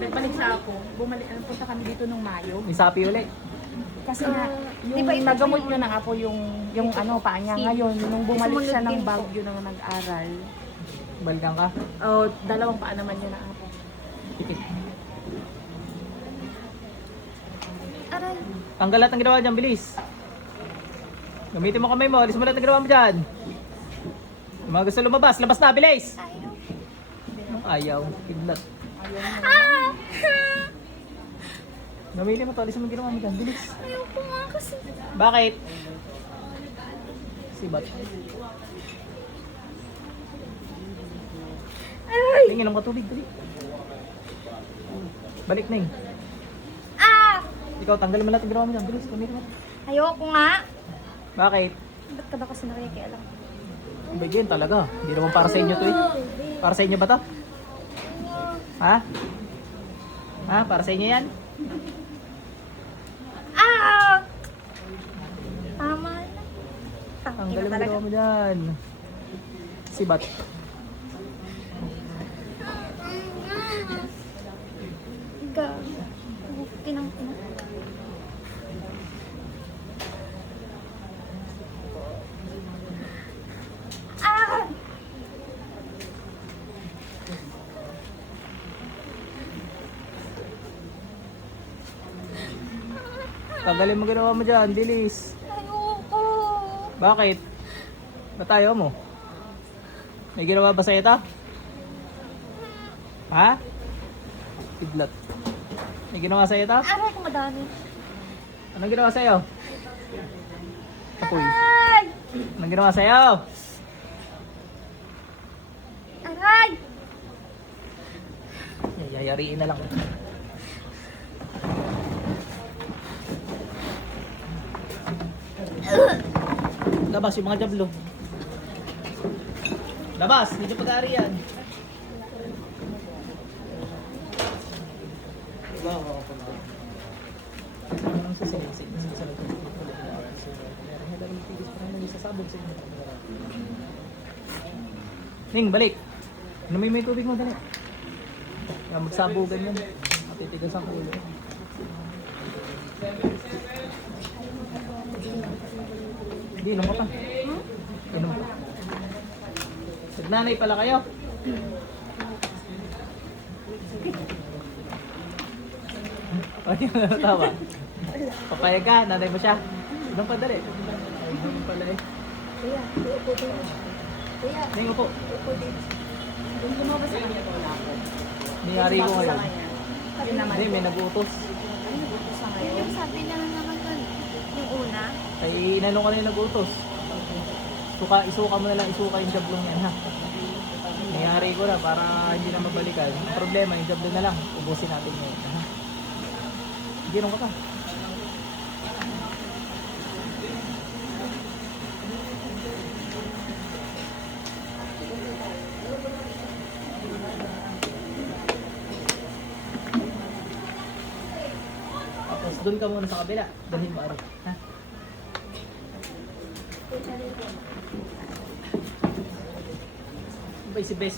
Nagbalik siya ako. Punta kami dito nung Mayo. May sapi ulit. Kasi nga, yung di ba ito nagamot yung- niya na ako yung ano pa niya ngayon. Nung bumalik Sumunod siya ng din po. Baguio na nag-aral. Balikan ka. Oh, dalawang paa naman niya na ako. Aray. Tanggal lahat ng ginawa dyan, bilis. Gamitin mo kamay mo, alis mo lahat ng ginawa mo dyan. Yung mga gusto lumabas, labas na, bilis! Ayaw, kidlat. Ah! Gamitin mo to, alis mo yung ginawa mo dyan, bilis. Ayoko nga kasi. Bakit? Sibat. Aray! Tingin lang ka tubig, dali. Balik na Ah! Ikaw, tanggal mo lahat ng ginawa mo dyan, bilis, gamitin mo. Ayoko nga. Bakit? Ba't ka ba kasi nakikialam? Bigyan talaga. Hindi naman para sa inyo to eh. Para sa inyo ba to? Ha? Ha? Para sa inyo yan? Ah! Tama na. Tanggalin mo ginawa mo dyan. Sibat. Gago. Kinang-kinang. Ah! Tanggalin mo ginawa mo dyan, bilis. Ayoko. Bakit? Ba't ayaw mo? May ginawa ba sa'yo ito? Ha? Kidlat. May ginawa sa'yo ito? Aray ko madami. Anong ginawa sa'yo? Apoy. Aray! Anong ginawa sa'yo? Aray! Yayariin na lang. Labas yung mga jablo. Labas, hindi nyo pag-aari yan. Anong sisilisig? Ning, balik. Ano may tubig mo, dali. Magsabugan yan. Matitigas ang ulo. Hindi, inom ka pa. Inom ka. Nagnanay pala kayo. Pwede mo natawa. Papayag ka, nanay mo siya. Inom pa dali. Inom pala eh. Kuya, upo din. Kuya, Ning, upo. upo din. Yung lumabas sa kanya to wala ako. Niyari ko Sabi sa ngayon. kanya. Yun naman. Hindi, may nag-utos. Ano yung sa Yun ngayon? yung sabi lang naman dun. Yung una. Ay, inano ka na yung nag-utos. Isuka mo na lang, isuka yung jablong yan ha. Nangyari ko na para hindi na mabalikan. Ang problema, yung jablo na lang. Ubusin natin ngayon. Ha? Ginong ka pa. Tapos doon ka muna sa kabila. Dalhin mo araw. Ha? Ba si best